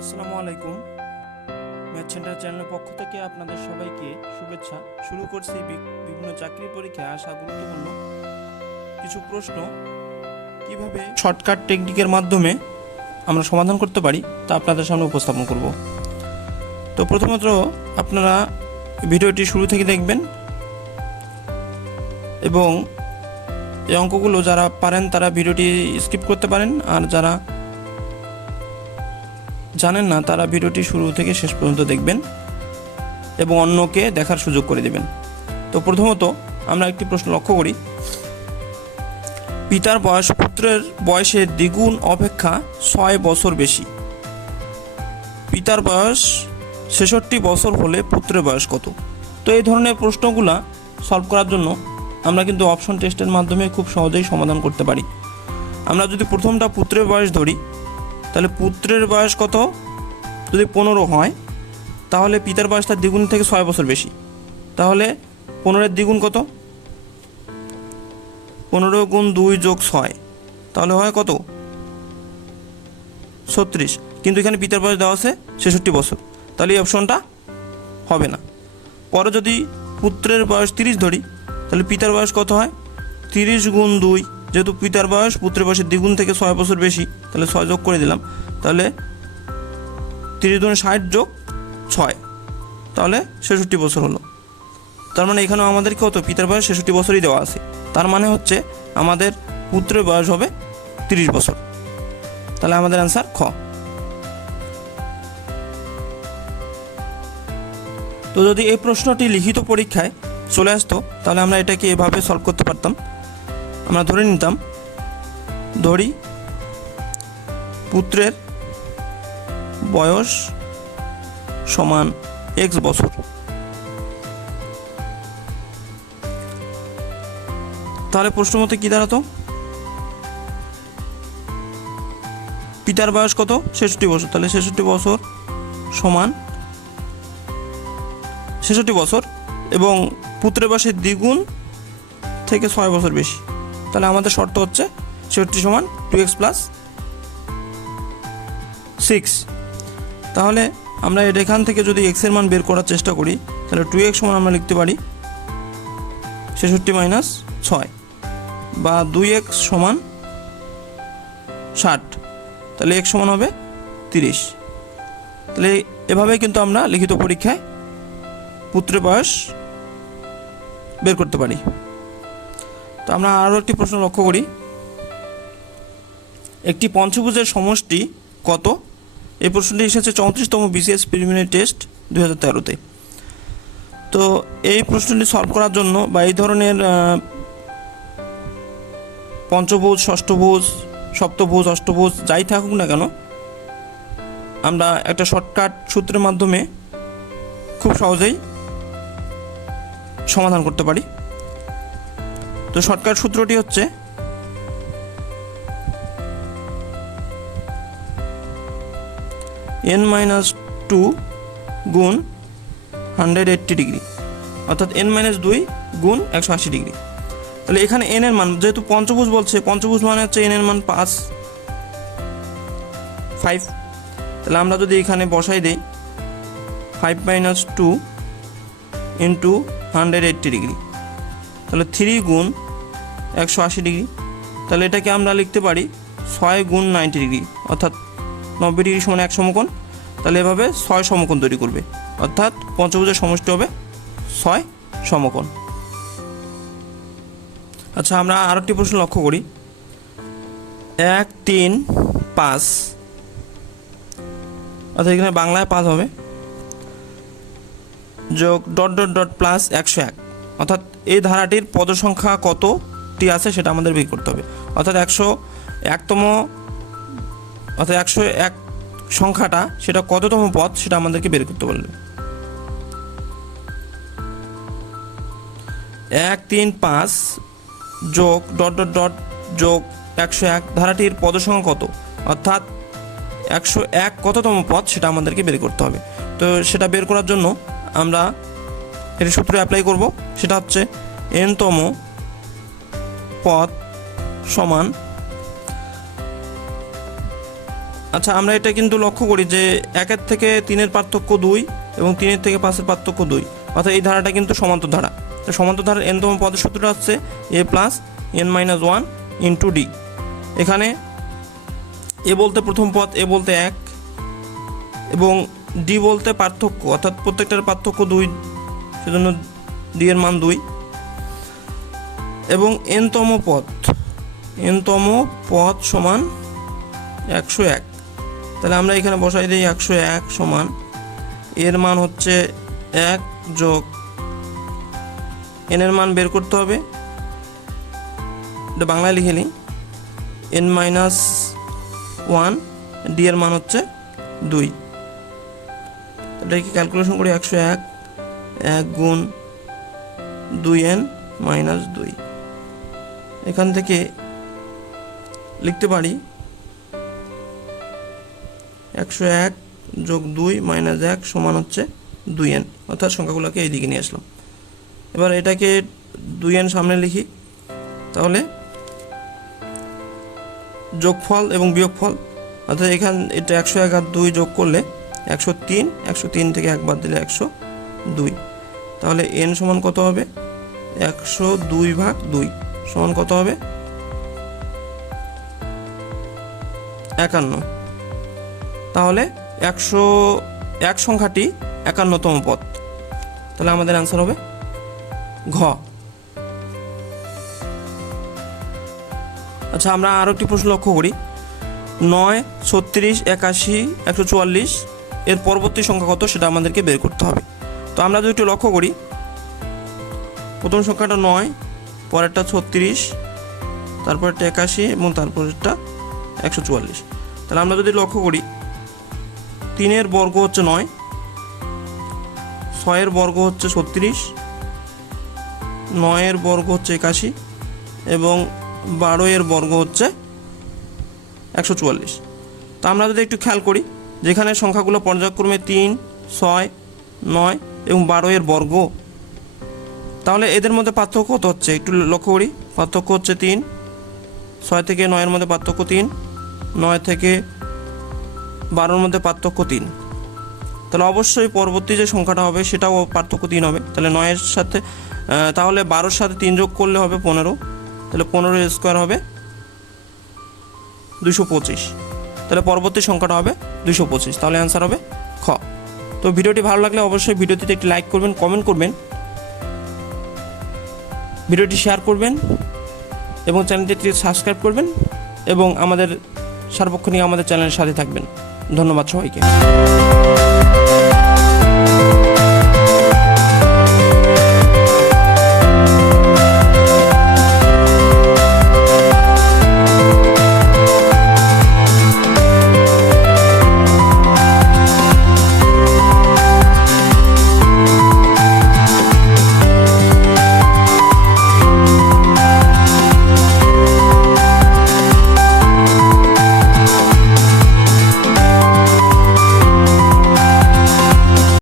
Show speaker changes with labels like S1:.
S1: আসসালামু আলাইকুম। Math centre চ্যানেলের পক্ষ থেকে আপনাদের সবাইকে শুভেচ্ছা। শুরু করছি বিভিন্ন চাকরি পরীক্ষায় আসা গুরুত্বপূর্ণ কিছু প্রশ্ন। কীভাবে শর্টকাট টেকনিকের মাধ্যমে আমরা সমাধান করতে পারি তা আপনাদের সামনে উপস্থাপন করব। তো প্রথমত আপনারা ভিডিওটি শুরু থেকে দেখবেন এবং এই অঙ্কগুলো যারা পারেন তারা ভিডিওটি স্কিপ করতে পারেন। আর যারা জানেন না, তারা ভিডিওটি শুরু থেকে শেষ পর্যন্ত দেখবেন এবং অন্যকে দেখার সুযোগ করে দেবেন। তো প্রথমত আমরা একটি প্রশ্ন লক্ষ্য করি। পিতার বয়স পুত্রের বয়সের দ্বিগুণ অপেক্ষা ছয় বছর বেশি। পিতার বয়স ছেষট্টি বছর হলে পুত্রের বয়স কত? তো এই ধরনের প্রশ্নগুলা সলভ করার জন্য আমরা কিন্তু অপশন টেস্টের মাধ্যমে খুব সহজেই সমাধান করতে পারি। আমরা যদি প্রথমটা পুত্রের বয়স ধরি তাহলে পুত্রের বয়স কত? যদি পনেরো হয়, তাহলে পিতার বয়স তার দ্বিগুণ থেকে ছয় বছর বেশি। তাহলে পনেরোর দ্বিগুণ কত? পনেরো গুণ দুই যোগ ছয়, তাহলে হয় কত? ছত্রিশ। কিন্তু এখানে পিতার বয়স দেওয়া আছে ছেষট্টি বছর। তাহলে এই অপশনটা হবে না। পরে যদি পুত্রের বয়স তিরিশ ধরি, তাহলে পিতার বয়স কত হয়? তিরিশ গুণ দুই যেহেতু পিতার বয়স, পুত্রের বয়সের দ্বিগুণ থেকে ছয় বছর বেশি, তাহলে ছয় যোগ করে দিলাম, তাহলে তিরিশ দুগুণ ষাট যোগ ছয়, তাহলে ছেষট্টি বছর হলো। তার মানে এখানেও আমাদের কত পিতার বয়স ছেষট্টি বছরই দেওয়া আছে। তার মানে হচ্ছে আমাদের পুত্রের বয়স হবে তিরিশ বছর। তাহলে আমাদের অ্যান্সার খ। তো যদি এই প্রশ্নটি লিখিত পরীক্ষায় চলে আসতো, তাহলে আমরা এটাকে এভাবে সলভ করতে পারতাম। আমরা ধরে নিতাম, ধরি, পুত্রের বয়স সমান এক্স বছর। তাহলে প্রশ্ন মতে কী দাঁড়াতো? পিতার বয়স কত? ছেষট্টি বছর। তাহলে ছেষট্টি বছর সমান ছেষট্টি বছর এবং পুত্রের বয়সের দ্বিগুণ থেকে ছয় বছর বেশি। তাহলে আমাদের শর্ত হচ্ছে ছেষট্টি সমান টু এক্স প্লাস সিক্স তাহলে আমরা এটা এখান থেকে যদি এক্সের মান বের করার চেষ্টা করি, তাহলে টু এক্স সমান আমরা লিখতে পারি ছেষট্টি মাইনাস ছয় বা দুই এক্স সমান ষাট। তাহলে এক্স সমান হবে তিরিশ। তাহলে এভাবেই কিন্তু আমরা লিখিত পরীক্ষায় পুত্রের বয়স বের করতে পারি। তো আমরা আরও একটি প্রশ্ন লক্ষ্য করি। একটি পঞ্চভুজের সমষ্টি কত? এই প্রশ্নটি এসেছে চৌত্রিশতম বিসিএস প্রিলিমিনারি টেস্ট দুই হাজার তেরোতে। তো এই প্রশ্নটি সলভ করার জন্য বা এই ধরনের পঞ্চভুজ, ষষ্ঠভুজ, সপ্তভুজ, অষ্টভুজ যাই থাকুক না কেন, আমরা একটা শর্টকাট সূত্রের মাধ্যমে খুব সহজেই সমাধান করতে পারি। তো শর্টকাট সূত্রটি হচ্ছে এন মাইনাস টু গুণ হান্ড্রেড এইট্টি ডিগ্রি অর্থাৎ এন মাইনাস দুই গুণ একশো আশি ডিগ্রি তাহলে এখানে এন এর মান, যেহেতু পঞ্চভুজ বলছে, পঞ্চভুজ মানে হচ্ছে এন এর মান পাঁচ ফাইভ তাহলে আমরা যদি এখানে বসাই দিই five minus two into hundred eighty degree তাহলে থ্রি গুণ একশো আশি ডিগ্রি। তাহলে এটাকে আমরা লিখতে পারি ছয় গুণ নাইনটি ডিগ্রি, অর্থাৎ নব্বই ডিগ্রি সমান এক সমকোণ। তাহলে এভাবে ছয় সমকোণ তৈরি করবে, অর্থাৎ পঞ্চভুজের সমষ্টি হবে ছয় সমকোণ। আচ্ছা আমরা আরও একটি প্রশ্ন লক্ষ্য করি। এক, তিন, পাঁচ। অর্থাৎ এখানে বাংলায় পাঁচ হবে। যোগ ডট ডট ডট প্লাস একশো এক, অর্থাৎ এই ধারাটির পদ সংখ্যা কতটি আছে, সেটা আমাদের বের করতে হবে। অর্থাৎ একশো একতম, অর্থাৎ একশো এক সংখ্যাটা, সেটা কততম পদ সেটা আমাদেরকে বের করতে বলবে। এক, তিন, পাঁচ যোগ ডট ডট ডট যোগ একশো এক, ধারাটির পদ সংখ্যা কত? অর্থাৎ একশো এক কততম পথ, সেটা আমাদেরকে বের করতে হবে। তো সেটা বের করার জন্য আমরা এর সূত্র অ্যাপ্লাই করব। সেটা হচ্ছে এনতম পদ সমান। আচ্ছা আমরা এটা কিন্তু লক্ষ্য করি যে একের থেকে তিনের পার্থক্য দুই এবং তিনের থেকে পাঁচের পার্থক্য দুই। অর্থাৎ এই ধারাটা কিন্তু সমান্তর ধারা। তো সমান্তর ধারার এনতম পদের সূত্রটা হচ্ছে A plus N minus one into D এখানে এ বলতে প্রথম পদ এ বলতে এক এবং ডি বলতে পার্থক্য, অর্থাৎ প্রত্যেকটার পার্থক্য দুই, সেজন্য ডি এর মান দুই। এবং এনতম পথ এনতম পথ সমান একশো এক। তাহলে আমরা এখানে বসাই দিই একশো এক সমান। এর মান হচ্ছে এক যোগ এনের মান বের করতে হবে। এটা বাংলায় লিখে নিই। এন মাইনাস ওয়ান ডি এর মান হচ্ছে দুই। এটাকে ক্যালকুলেশন করি একশো এক এক গুণ দুই এন মাইনাস দুই। এখান থেকে লিখতে পারি একশো এক যোগ দুই মাইনাস এক সমান হচ্ছে দুই এন, অর্থাৎ সংখ্যাগুলোকে এই দিকে নিয়ে আসলাম। এবার এটাকে দুই এন সামনে লিখি, তাহলে যোগফল এবং বিয়োগফল, অর্থাৎ এখান এটা একশো এক আর দুই যোগ করলে একশো তিন একশো তিন থেকে একবার দিলে একশো দুই। তাহলে এন সমান কত হবে? একশো দুই ভাগ দুই। সমান কত হবে? একান্ন। তাহলে একশো, এক সংখ্যাটি একান্নতম পদ। তাহলে আমাদের অ্যান্সার হবে ঘ। আচ্ছা আমরা আরও একটি প্রশ্ন লক্ষ্য করি। নয়, ছত্রিশ, একাশি, একশো চুয়াল্লিশ, এর পরবর্তী সংখ্যা কত সেটা আমাদেরকে বের করতে হবে। তো আমরা যদি একটু লক্ষ্য করি, প্রথম সংখ্যাটা নয় পরেরটা ছত্রিশ তারপরটা একাশি এবং তারপরেরটা একশো চুয়াল্লিশ। তাহলে আমরা যদি লক্ষ্য করি, তিনের বর্গ হচ্ছে নয়, ছয়ের বর্গ হচ্ছে ছত্রিশ, নয়ের বর্গ হচ্ছে একাশি এবং বারো এর বর্গ হচ্ছে একশো চুয়াল্লিশ। তো আমরা যদি একটু খেয়াল করি, যেখানে সংখ্যাগুলো পর্যায়ক্রমে তিন, ছয়, নয় এবং বারো এর বর্গ তাহলে এদের মধ্যে পার্থক্য কত হচ্ছে, একটু লক্ষ্য করি। পার্থক্য হচ্ছে তিন, ছয় থেকে নয়ের মধ্যে পার্থক্য তিন, নয় থেকে বারোর মধ্যে পার্থক্য তিন। তাহলে অবশ্যই পরবর্তী যে সংখ্যাটা হবে, সেটাও পার্থক্য তিন হবে। তাহলে নয়ের সাথে তাহলে বারোর সাথে তিন যোগ করলে হবে পনেরো। তাহলে পনেরো স্কোয়ার হবে দুশো পঁচিশ। তাহলে পরবর্তী সংখ্যাটা হবে দুশো পঁচিশ। তাহলে অ্যান্সার হবে খ। তো ভিডিওটি ভালো লাগলে অবশ্যই ভিডিওটিতে একটি লাইক করবেন, কমেন্ট করবেন। ভিডিওটি শেয়ার করবেন এবং চ্যানেলটি সাবস্ক্রাইব করবেন এবং আমাদের সার্বক্ষণিক আমাদের চ্যানেলের সাথে থাকবেন। ধন্যবাদ সবাইকে।